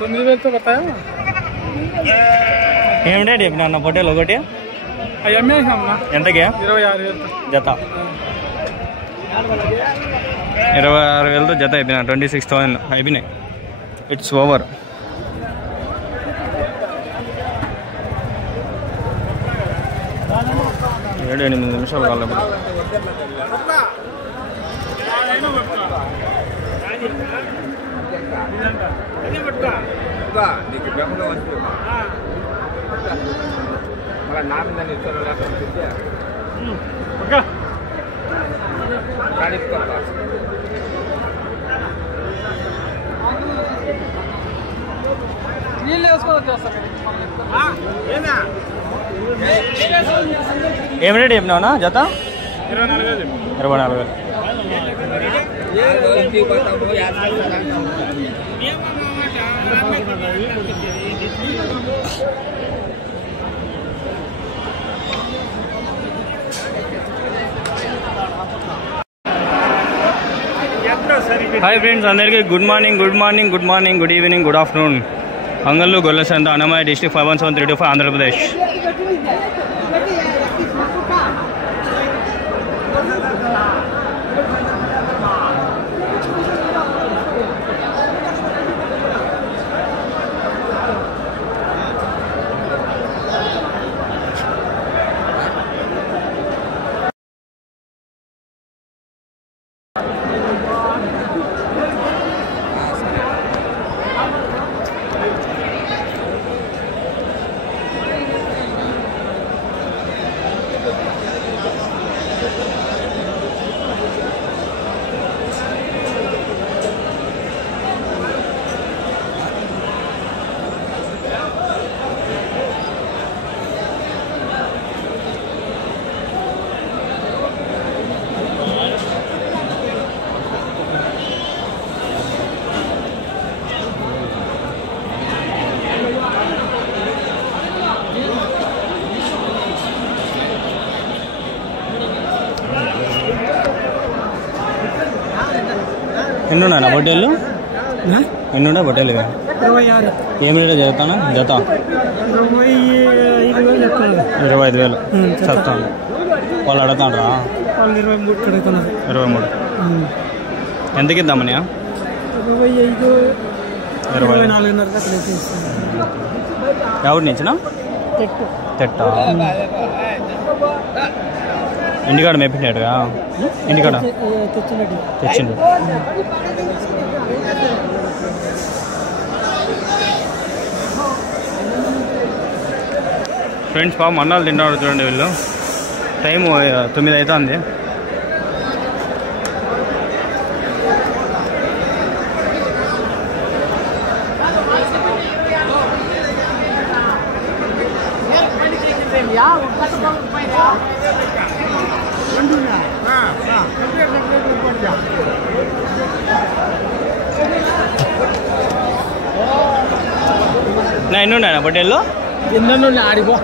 9,000తో పడతాయా? ఏం రేట్ చెప్పినా అన్న పొట్టేలు ఒకటి? ఎంతకి? 26,000 జత. 26,000తో జత అయిపోయినా. 26,000 అయిపోయినాయి. It's over. ఏడు 8 నిమిషాలు కావాలి. ఏం రేట్ చెప్పినావునా జత? 24,000. హాయ్ ఫ్రెండ్స్, అందరికీ good morning, good evening, good afternoon. Angallu Gollasantha, Annamayya district 517325 Andhra Pradesh. ఎన్నున్నా బొట్టేళ్ళు? ఎన్నున్నా బొట్టేలు? 26. ఏం రేట్ చదువుతానా జత? 25,000 చదువుతాను. వాళ్ళు అడుగుతాండ్రా? 23. ఎంతకి ఇద్దామని? 24,500. ఎవరి నుంచినా? తెట్ట. ఇంటికాడ మేపిండేటుగా? ఇంటికాడ తెచ్చిండు. ఫ్రెండ్స్ పాపం అన్నాలు తింటాడు చూడండి వీళ్ళు. టైం 9 అవుతుంది. నా ఎన్ని ఉన్నాయా పొట్టేళ్ళు? ఆడిపో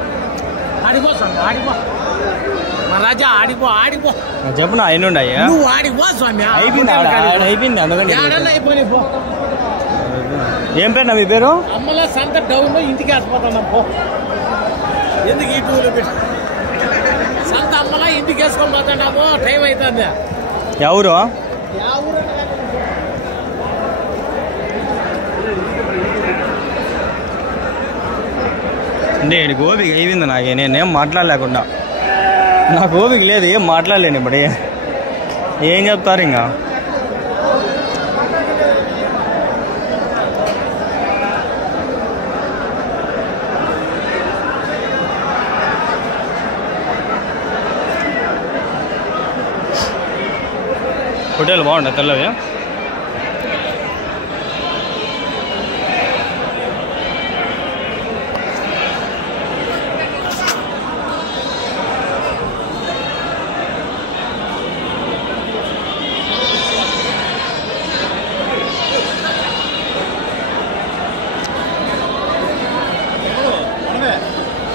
రాజా, ఆడిపో చెప్పు నా ఎన్ని ఉన్నాయా? నువ్వు ఆడిపో స్వామి. అయిపోయింది అందుకని. ఏం పేరు నా మీ పేరు? అమ్మలా సంత డౌన్ ఇంటికి వేసిపోతాను. ఎందుకు ఈ టూలో పెట్టి సంత అమ్మలా ఇంటికి వేసుకొని పోతాడాము. టైం అవుతుంది. ఎవరు? అంటే ఓపిక అయిపోయింది నాకు. నేనేం మాట్లాడలేకుండా, నాకు ఓపిక లేదు, ఏం మాట్లాడలేను ఇప్పుడు. ఏం చెప్తారు ఇంకా? హోటల్ బాగుంటుంది తెల్లవి.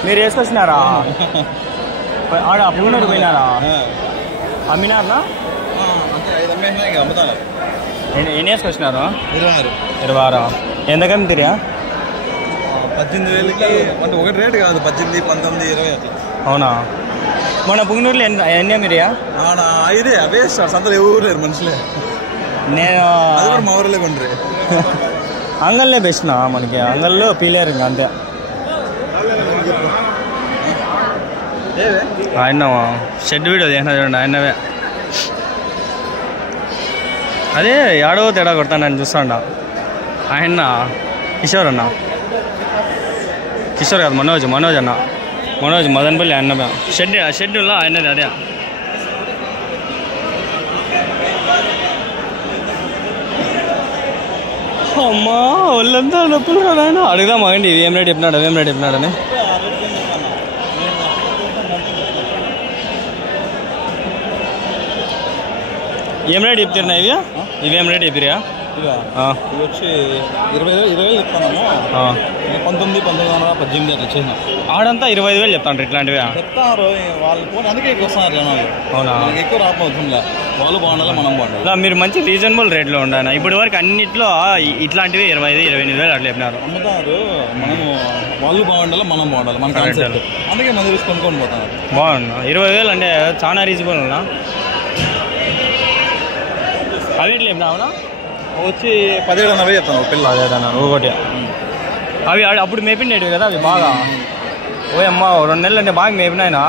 మీరు వేసుకొచ్చినారా? ఆడ పూనూరు పోయినారా? అమ్మినారా? ఎన్ని వేసుకొచ్చినారు? 26. ఎంతకం తిరిగా 18,000కి అంటే ఒకటి రేటు కాదు, 18, 19, 20 అట్లా. అవునా? మన పుంగనూరులో ఎన్ని మీరియా? ఇదే అవే సంతలు ఎవరు లేరు మనుషులే. నేను అది కూడా మా ఊరిలో కొండ్రి. అంగల్లే బెస్ట్నా మనకి, అంగల్లో పీలేరు ఇంకా అంతే. ఆయన షెడ్ వీడియో చేసిన చూడండి ఆయనవే. అదే ఏడవ తేడా కొడతాను నేను చూస్తాండ. ఆయన కిషోర్ అన్న, కిషోర్ కాదు మనోజ్ అన్న, మనోజ్ మదన్పల్లి అన్న షెడ్యూల్లో ఆయనది అదే. అమ్మా వాళ్ళంతా నొప్పులు కదా ఆయన. అడుగుదాం ఆగండి, ఏం రేట్ చెప్పినాడని. ఏం రేట్ చెప్తారా ఇవేం రేట్ చెప్పిరా? ఇవి వచ్చి 20,000 చెప్తాము. 19, 1900, 18 అట్లా చేసిన. ఆడంతా 25,000 చెప్తాను ఇట్లాంటివి చెప్తారు వాళ్ళు. అందుకే ఎక్కువ వస్తున్నారు జనాలు. అవునా? మనకి ఎక్కువ రాకపోతుందా, వాళ్ళు బాగుండాలి మనం బాగుండాలి. మీరు మంచి రీజనబుల్ రేట్లో ఉండాలి. ఇప్పటి వరకు అన్నిట్లో ఇట్లాంటివి 25,000-28,000 అట్లా చెప్పినారు. అమ్ముతారు. మనము వాళ్ళు బాగుండాలి మనం బాగుండాలి, మన కాన్సెప్ట్. అందుకే మన చూసి కొనుక్కొని పోతున్నారు. బాగున్నా 20,000 అంటే చాలా రీజనబుల్ ఉన్నా. అవి ఎట్లా చెప్పినావునా? వచ్చి 17,000 చెప్తాను పిల్ల. 17,000 ఒకటి. అవి అప్పుడు మేపిండేటివి కదా అవి బాగా. ఓ అమ్మ 2 నెలలు అంటే బాగా మేపినాయినా.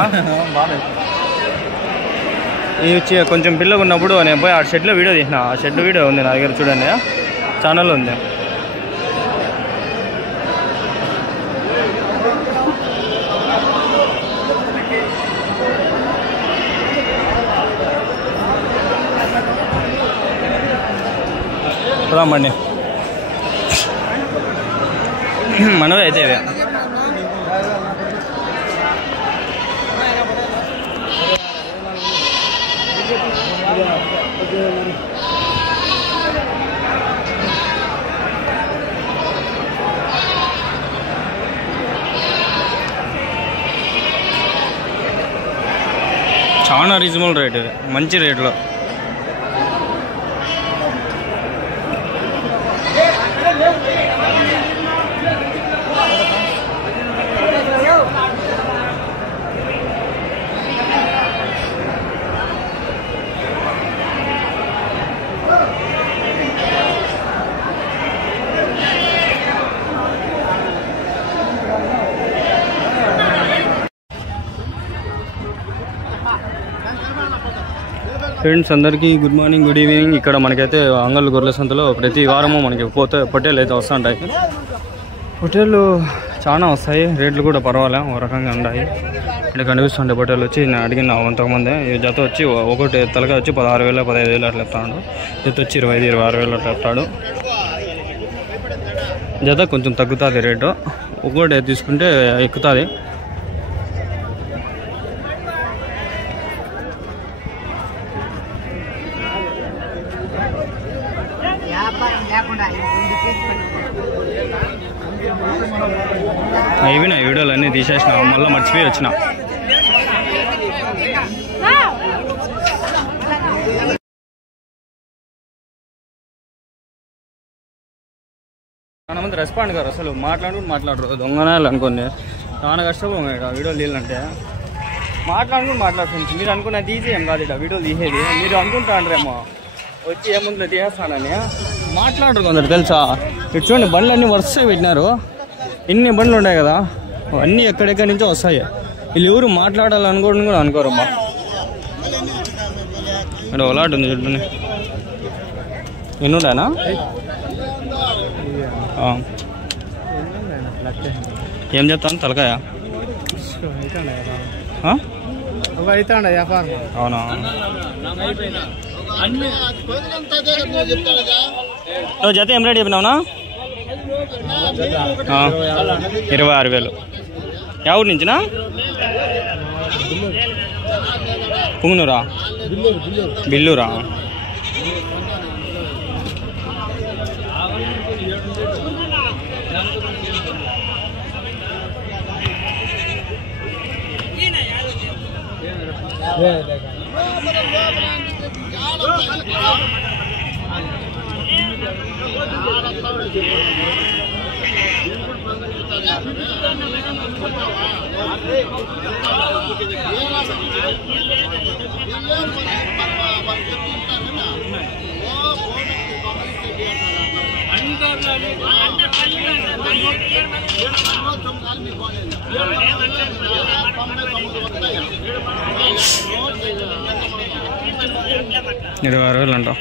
ఇవి కొంచెం పిల్లగా ఉన్నప్పుడు నేను పోయి ఆ షెడ్లో వీడియో తీసిన. ఆ షెడ్ వీడియో ఉంది నా దగ్గర, చూడండి ఛానల్లో ఉంది. రామండి మనవే అయితే ఇవే. చాలా రీజనబుల్ రేట్ ఇది, మంచి రేట్లో. ఫ్రెండ్స్ అందరికీ గుడ్ మార్నింగ్, గుడ్ ఈవినింగ్. ఇక్కడ మనకైతే అంగళ్ళు గొర్రెల సంతలో ప్రతి వారము మనకి పొట్టేలు అయితే వస్తుంటాయి. పొట్టేళ్ళు చాలా వస్తాయి, రేట్లు కూడా పర్వాలే ఒక రకంగా ఉన్నాయి. ఇక్కడ కనిపిస్తుండే పొట్టేలు వచ్చి నేను అడిగిన కొంతమంది. ఈ జత వచ్చి ఒకటి తలగా వచ్చి 16,000, 15,000 అట్లా చెప్తాడు. జత వచ్చి 25,000, 26,000 అట్లా చెప్తాడు. జత కొంచెం తగ్గుతుంది రేటు, ఒకటి తీసుకుంటే ఎక్కుతుంది. ఇవి నా వీడియోలు అన్నీ తీసేసిన, మళ్ళీ మర్చిపోయి వచ్చిన. చాలా మంది రెస్పాండ్ గారు అసలు మాట్లాడరు దొంగనాలు అనుకోండి. చాలా కష్టపోయి వీడియోలు తీయాలంటే మాట్లాడుకుని మీరు అనుకున్నది ఈజీ ఏం కాదు. ఇట్లా వీడియోలు తీసేది మీరు అనుకుంటాండ్రేమో వచ్చి ఏముందో తీసేస్తానని. మాట్లాడరు కొందరు తెలుసా. ఇటు చూడండి బండ్లు అన్నీ వరుసగా పెట్టినారు. ఇన్ని బండ్లు ఉన్నాయి కదా, అన్నీ ఎక్కడెక్కడి నుంచో వస్తాయి. వీళ్ళు ఎవరు మాట్లాడాలనుకోవడం కూడా అనుకోరమ్మా. ఇక్కడ ఒకలాట్ ఉంది చూడండి. ఎన్నుండేనా? ఏం చెప్తాను తలకాయ అవునా? నువ్వు జత ఏం రేట్ చెప్పినావునా? 26,000. ఎవరి నుంచినా? పుంగనూరా? బిల్లూరా? $26,000 అంటాం.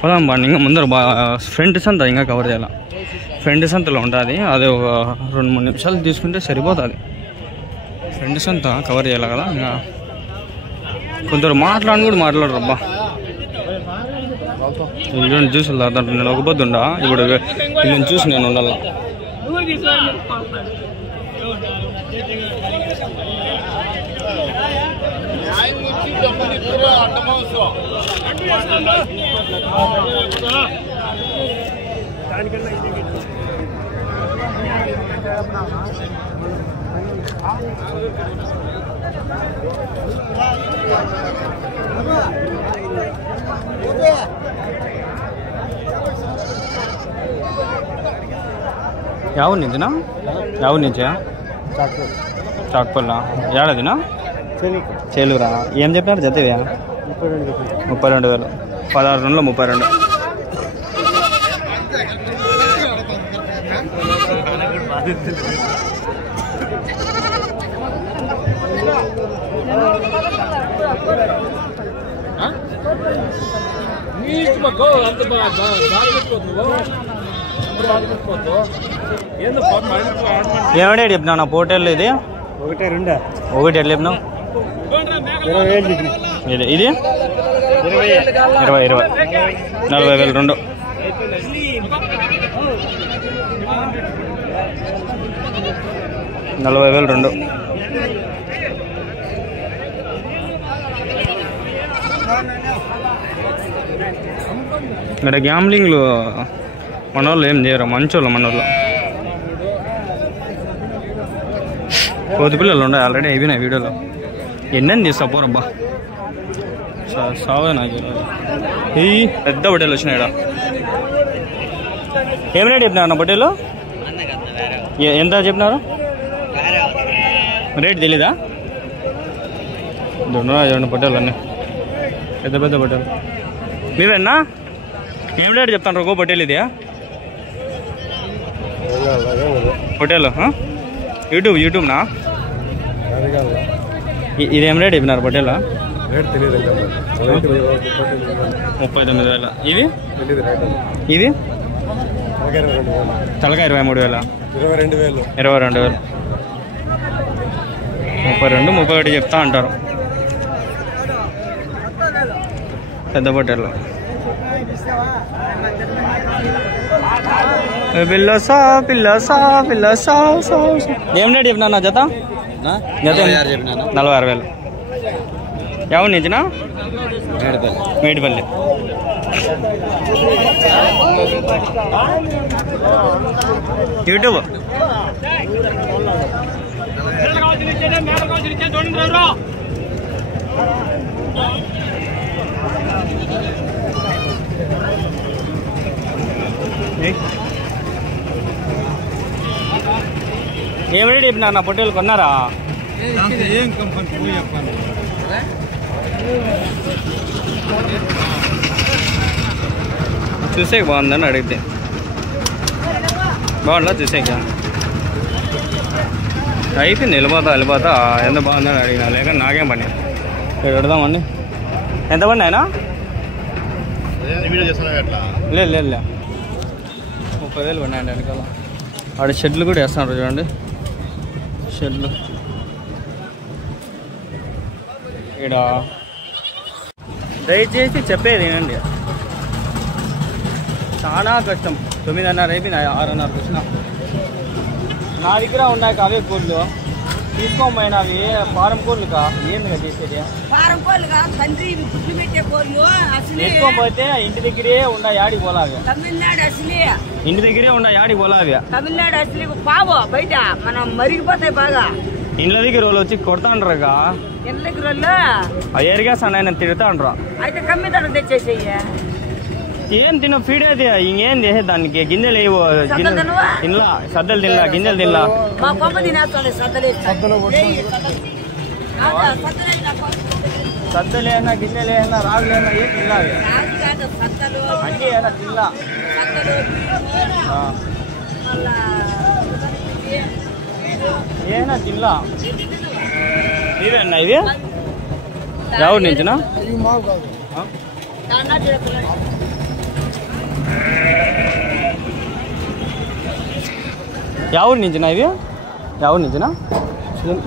పోదాం బాగా ఇంకా ముందర ఫ్రంట్ సంత ఇంకా కవర్ చేయాలి. ఫ్రంట్ సంతలో ఉంటుంది, అది ఒక 2-3 నిమిషాలు తీసుకుంటే సరిపోతుంది. ఫ్రంట్ సంత కవర్ చేయాలి కదా. ఇంకా కొందరు కూడా మాట్లాడరు అబ్బా. ఇటువంటి జ్యూసులు తాగుతాను. నేను ఒక పొద్దు ఉండా, ఇప్పుడు నేను చూసి నేను ఉండాల. ಯಾವ ನಿಂತಿನ ಯಾವ నించా చాక్పల్లా ఏడాదినా చేలురా ఏం చెప్పినారు జతవా 32,000 16 రన్లో 32. ఏమడే చెప్పినా నా పోటెల్ ఇది 1 ఎట్లా చెప్పినావు? ఇది 20 40,000 2 40,000 2. ఇక్కడ గ్యాంబ్లింగ్లు మన వాళ్ళు ఏం చేయరు, మంచోళ్ళు మన వాళ్ళు. కోతి పిల్లలు ఉన్నాయి ఆల్రెడీ అయిపోయినాయి వీడియోలో. ఎన్నెన్ని తీస్తా పోరబ్బా సావే నాకు. ఈ పెద్ద బట్టలు వచ్చినాయి ఇక్కడ. ఏం రేట్ చెప్పినారు అన్న బట్టలు? ఎంత చెప్పినారు రేట్ తెలీదా? 2 బట్టలు అన్నీ పెద్ద పెద్ద బట్టలు. మీవేనా? ఏం రేట్ చెప్తాను రొక్కో బట్టలు ఇది? హోటల్ యూట్యూబ్నా? ఇదేం రేట్ చెప్పినారు బట్టల? 39,000. ఇవి ఇవి తలకాయ 23,000. 22,000 32 31 చెప్తా అంటారు పెద్ద బట్టలు. పిల్లసా పిల్లసా పిల్లసా. ఏం రేట్ చెప్పినా నా జత? 46,000. ఎవరు నించిన? మేడిపల్లి. యూట్యూబ్ ఏం రేట్ చెప్పినా నా పొట్టేలు కొన్నారా? చూసే బాగుందని అడిగితే బాగుందా? చూసేక అయిపోయింది. వెళ్ళిపోతా ఎంత బాగుందని అడిగినా, లేక నాకేం పని ఇక్కడ పెడదామని. ఎంత పడి అయినా? లేదు 30,000 పడినాయండి వెనకాల. ఆడ షెడ్లు కూడా వేస్తున్నారు చూడండి, షెడ్లు. ఇక్కడ దయచేసి చెప్పేది ఏంటండి, చాలా కష్టం. 9:30 అయిపోయింది, 6:30 వచ్చిన. నా దగ్గర ఉన్నాయి అవే కోళ్ళు తీసుకోమైనా, అవి ఫారం కోళ్ళుగా ఏంది చేసేది? తీసుకోపోతే ఇంటి దగ్గరే ఉన్న యాడికి పోలాగా, ఇంటి దగ్గరే ఉన్న యాడికి పోలాగా. తమిళనాడు అసలు పావు బయట మనం మరిగిపోతాయి బాగా. ఇండ్ల దగ్గర వాళ్ళు వచ్చి కొడతాండ్రగా ఆ ఏరిగేస్తాను ఆయన తిడతాండ్రా అయితే కమ్మి ధర తెచ్చేసేయ్యా ఏం తిన్న ఫీడ్ అయితే ఇంకేంది దానికి గింజలు ఏవో తినలా సద్దలు తినలా గింజలు తినలా మా కొమ్మ తినేస్తాను సద్దలేనా గింజలేనా రాగులేనా ఏం తినలా అన్నీ ఏనా తినలా ఏనా తినలా ఇవేనా ఇవి ఎవరి నుంచినా ఎవరి నుంచినా ఇవి ఎవరి నుంచినా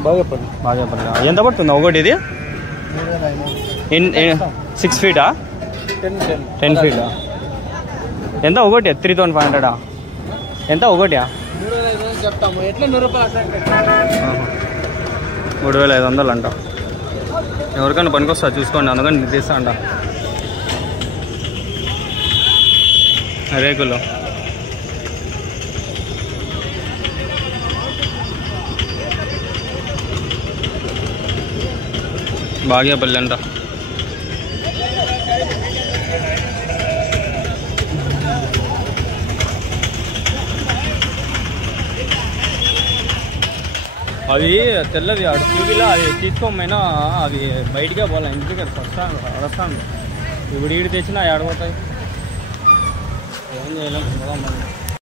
బాగేపల్లి ఎంత పడుతుందా ఒకటి ఇది 6 ఫీటా 10 ఫీటా ఎంత ఒకటి 3500 ఎంత ఒకటి 3500 అంట ఎవరికైనా పనికొస్తా చూసుకోండి అందుకని తీస్తా అంట రేకులు బాగేపల్లి అంట అవి తెల్లవి ఆడు ట్యూబీలో అది తీసుకోమైనా అవి బయటికే పోలే ఇంటికి వస్తాను ఇప్పుడు ఈడు తెచ్చినా ఆడపోతాయి ఏం చేయలేం